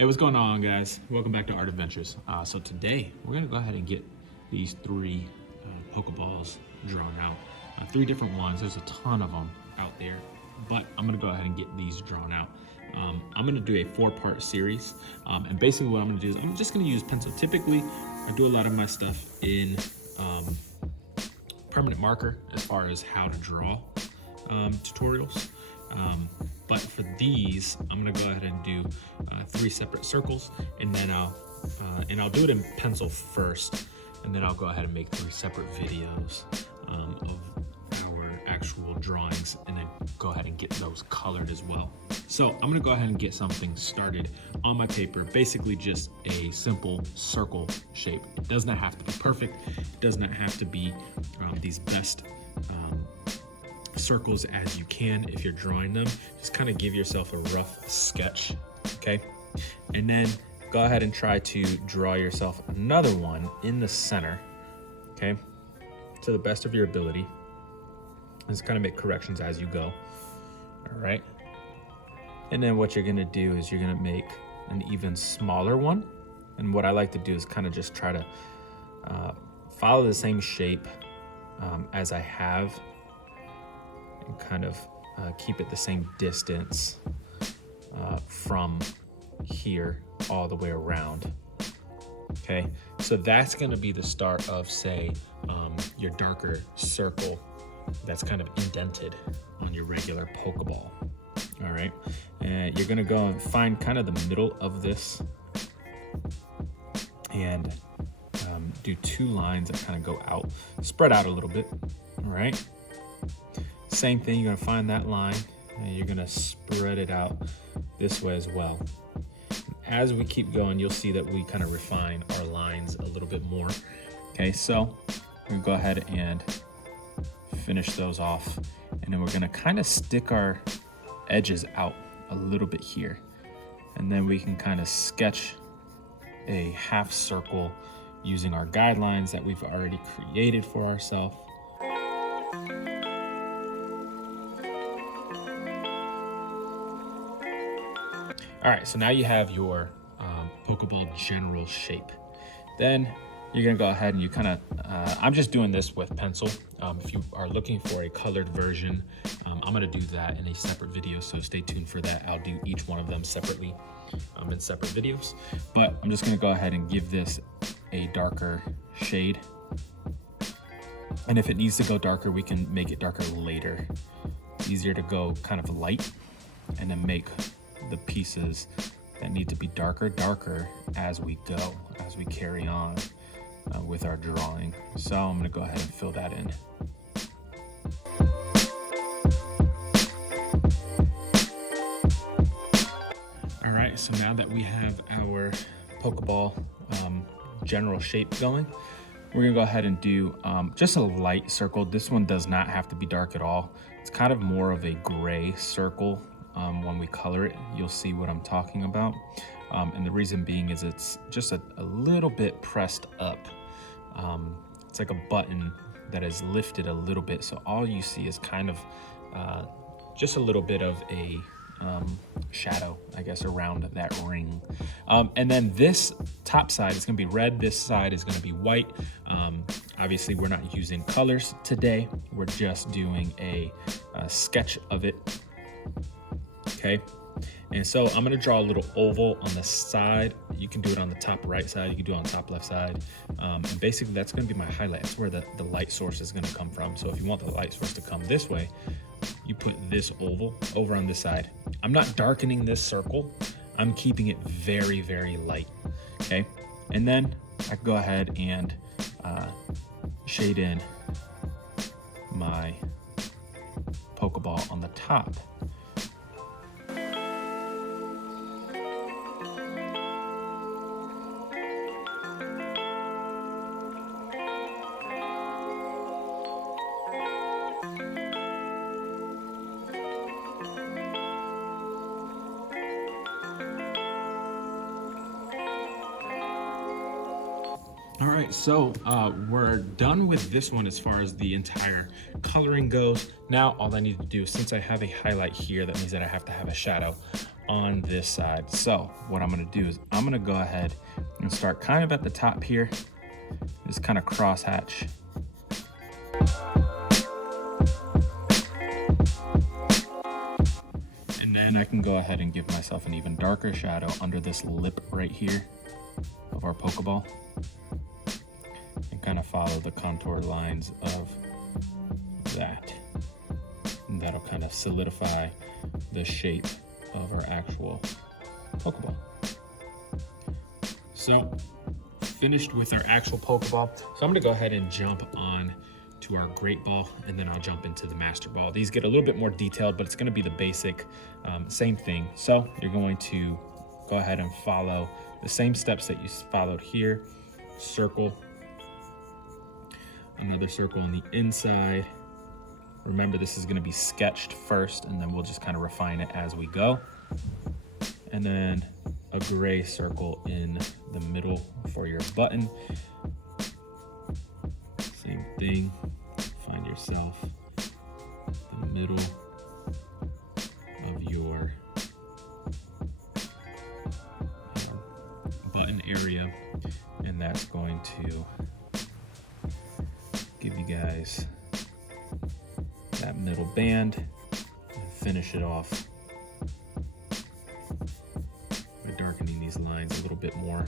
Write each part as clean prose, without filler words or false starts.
Hey, what's going on, guys? Welcome back to Art Adventures. So today we're gonna go ahead and get these three Pokeballs drawn out. Three different ones. There's a ton of them out there, but I'm gonna go ahead and get these drawn out. I'm gonna do a 4-part series, and basically what I'm gonna do is I'm just gonna use pencil. Typically, I do a lot of my stuff in permanent marker as far as how to draw tutorials. But for these, I'm gonna go ahead and do 3 separate circles, and then I'll do it in pencil first, and then I'll go ahead and make 3 separate videos of our actual drawings, and then go ahead and get those colored as well. So I'm gonna go ahead and get something started on my paper, basically just a simple circle shape. It does not have to be perfect. It does not have to be these best circles as you can. If you're drawing them, just kind of give yourself a rough sketch, okay? And then go ahead and try to draw yourself another one in the center, okay? To the best of your ability. Just kind of make corrections as you go, all right? And then what you're gonna do is you're gonna make an even smaller one. And what I like to do is kind of just try to follow the same shape as I have, and kind of keep it the same distance from here all the way around. Okay, so that's going to be the start of, say, your darker circle that's kind of indented on your regular Pokeball. All right, and you're going to go and find kind of the middle of this and do 2 lines that kind of go out, spread out a little bit. All right. Same thing, you're gonna find that line and you're gonna spread it out this way as well. As we keep going, you'll see that we kind of refine our lines a little bit more. Okay, so we're gonna go ahead and finish those off. And then we're gonna kind of stick our edges out a little bit here. And then we can kind of sketch a half circle using our guidelines that we've already created for ourselves. All right, so now you have your Pokeball general shape. Then you're gonna go ahead and you kind of, I'm just doing this with pencil. If you are looking for a colored version, I'm gonna do that in a separate video, so stay tuned for that. I'll do each one of them separately in separate videos. But I'm just gonna go ahead and give this a darker shade. And if it needs to go darker, we can make it darker later. It's easier to go kind of light and then make the pieces that need to be darker as we go, as we carry on with our drawing. So I'm gonna go ahead and fill that in. All right, so now that we have our Pokeball general shape going, we're gonna go ahead and do just a light circle. This one does not have to be dark at all. It's kind of more of a gray circle. When we color it, you'll see what I'm talking about. And the reason being is it's just a little bit pressed up. It's like a button that is lifted a little bit. So all you see is kind of just a little bit of a shadow, I guess, around that ring. And then this top side is gonna be red. This side is gonna be white. Obviously, we're not using colors today. We're just doing a sketch of it. Okay, and so I'm gonna draw a little oval on the side. You can do it on the top right side, you can do it on the top left side. And basically that's gonna be my highlight. That's where the light source is gonna come from. So if you want the light source to come this way, you put this oval over on this side. I'm not darkening this circle. I'm keeping it very, very light, okay? And then I can go ahead and shade in my Pokeball on the top. All right, so we're done with this one as far as the entire coloring goes. Now all I need to do, since I have a highlight here, that means that I have to have a shadow on this side. So what I'm gonna do is I'm gonna go ahead and start kind of at the top here, just kind of cross hatch. And then I can go ahead and give myself an even darker shadow under this lip right here of our Pokeball, and kind of follow the contour lines of that. And that'll kind of solidify the shape of our actual Pokeball. So, finished with our actual Pokeball. So I'm gonna go ahead and jump on to our Great Ball, and then I'll jump into the Master Ball. These get a little bit more detailed, but it's gonna be the basic, same thing. So you're going to go ahead and follow the same steps that you followed here. Circle, another circle on the inside. Remember, this is gonna be sketched first, and then we'll just kind of refine it as we go. And then a gray circle in the middle for your button. Same thing, find yourself the middle of your button area, and that's going to give you guys that middle band and finish it off by darkening these lines a little bit more,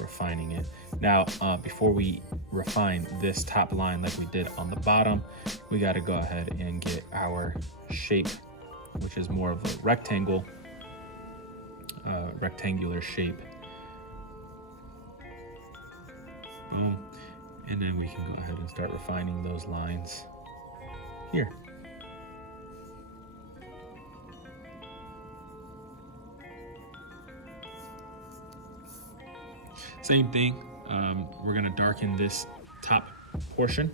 refining it. Now, before we refine this top line like we did on the bottom, we got to go ahead and get our shape, which is more of a rectangular shape. Boom. And then we can go ahead and start refining those lines here. Same thing, we're gonna darken this top portion.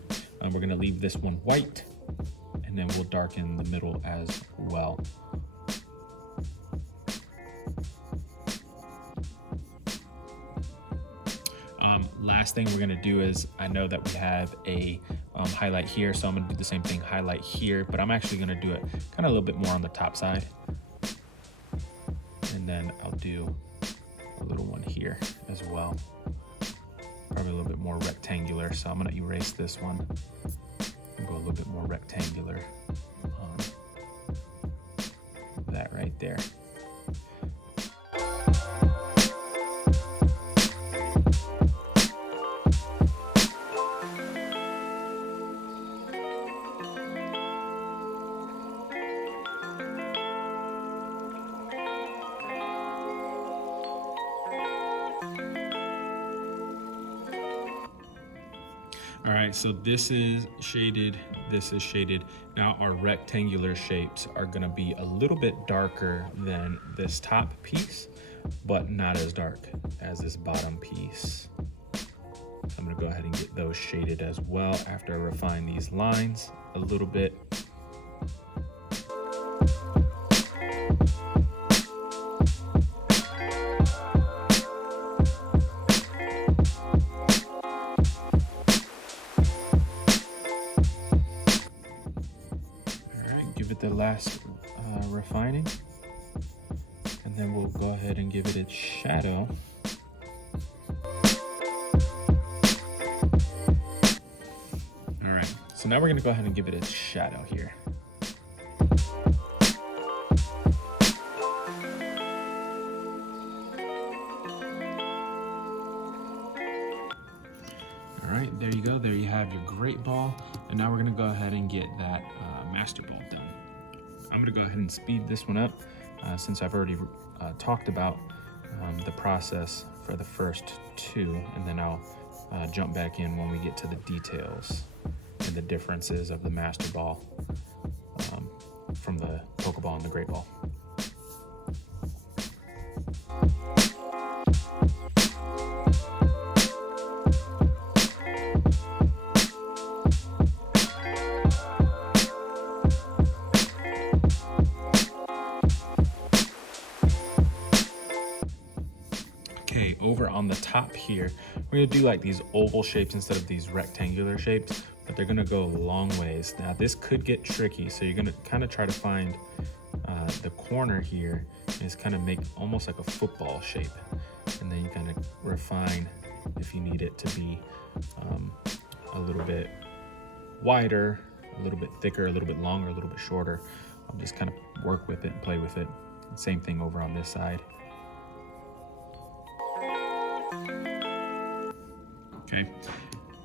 We're gonna leave this one white, and then we'll darken the middle as well. Last thing we're gonna do is, I know that we have a highlight here, so I'm gonna do the same thing, highlight here, but I'm actually gonna do it kind of a little bit more on the top side. And then I'll do a little one here as well. Probably a little bit more rectangular, so I'm gonna erase this one and go a little bit more rectangular on that right there. All right, so this is shaded, this is shaded. Now our rectangular shapes are gonna be a little bit darker than this top piece, but not as dark as this bottom piece. I'm gonna go ahead and get those shaded as well after I refine these lines a little bit. Give it the last refining, and then we'll go ahead and give it its shadow. All right, so now we're gonna go ahead and give it its shadow here. All right, there you go. There you have your Great Ball. And now we're gonna go ahead and get that Master Ball done. I'm gonna go ahead and speed this one up since I've already talked about the process for the first two, and then I'll jump back in when we get to the details and the differences of the Master Ball from the Pokeball and the Great Ball. Okay, over on the top here, we're gonna do like these oval shapes instead of these rectangular shapes, but they're gonna go a long ways. Now this could get tricky, so you're gonna kind of try to find the corner here is kind of make almost like a football shape. And then you kind of refine if you need it to be a little bit wider, a little bit thicker, a little bit longer, a little bit shorter. I'll just kind of work with it and play with it. Same thing over on this side. Okay,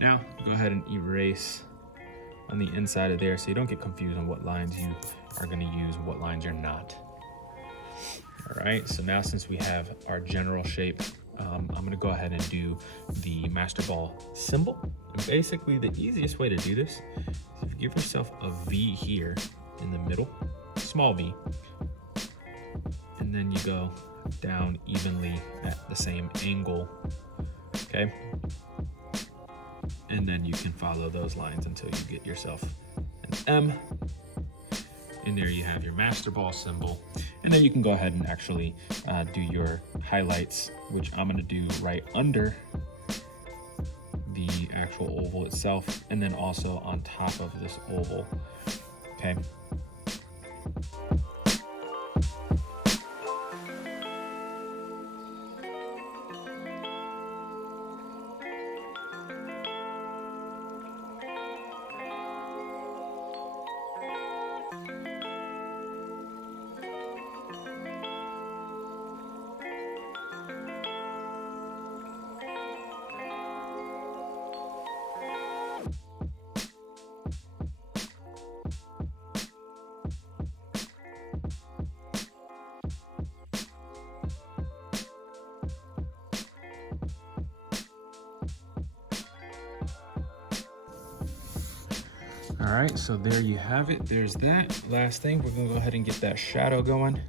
now go ahead and erase on the inside of there so you don't get confused on what lines you are going to use and what lines you're not. All right, so now since we have our general shape, I'm going to go ahead and do the Master Ball symbol. And basically the easiest way to do this is if you give yourself a V here in the middle, small V, and then you go down evenly at the same angle, okay? And then you can follow those lines until you get yourself an M. And there you have your Master Ball symbol. And then you can go ahead and actually do your highlights, which I'm gonna do right under the actual oval itself, and then also on top of this oval, okay? All right, so there you have it. There's that. Last thing, we're gonna go ahead and get that shadow going.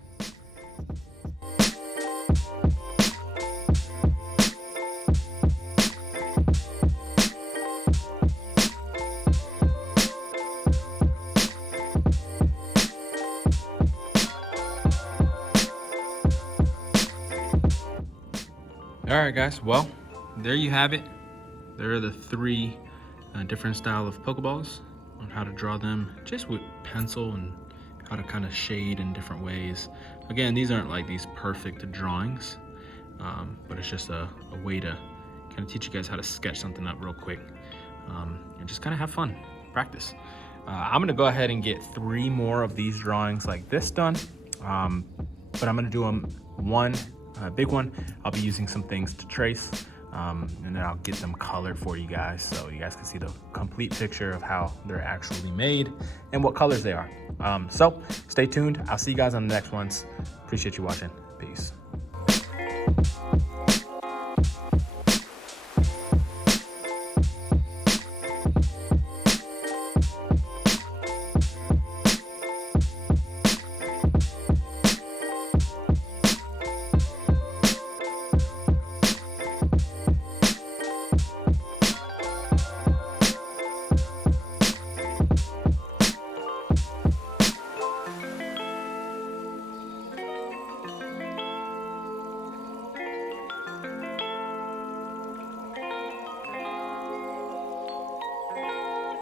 All right, guys, well, there you have it. There are the three different style of Pokeballs, on how to draw them just with pencil and how to kind of shade in different ways. Again, these aren't like these perfect drawings, but it's just a way to kind of teach you guys how to sketch something up real quick and just kind of have fun, practice. I'm gonna go ahead and get 3 more of these drawings like this done, but I'm gonna do them one big one. I'll be using some things to trace, and then I'll get them colored for you guys so you guys can see the complete picture of how they're actually made and what colors they are. So stay tuned. I'll see you guys on the next ones. Appreciate you watching. Peace.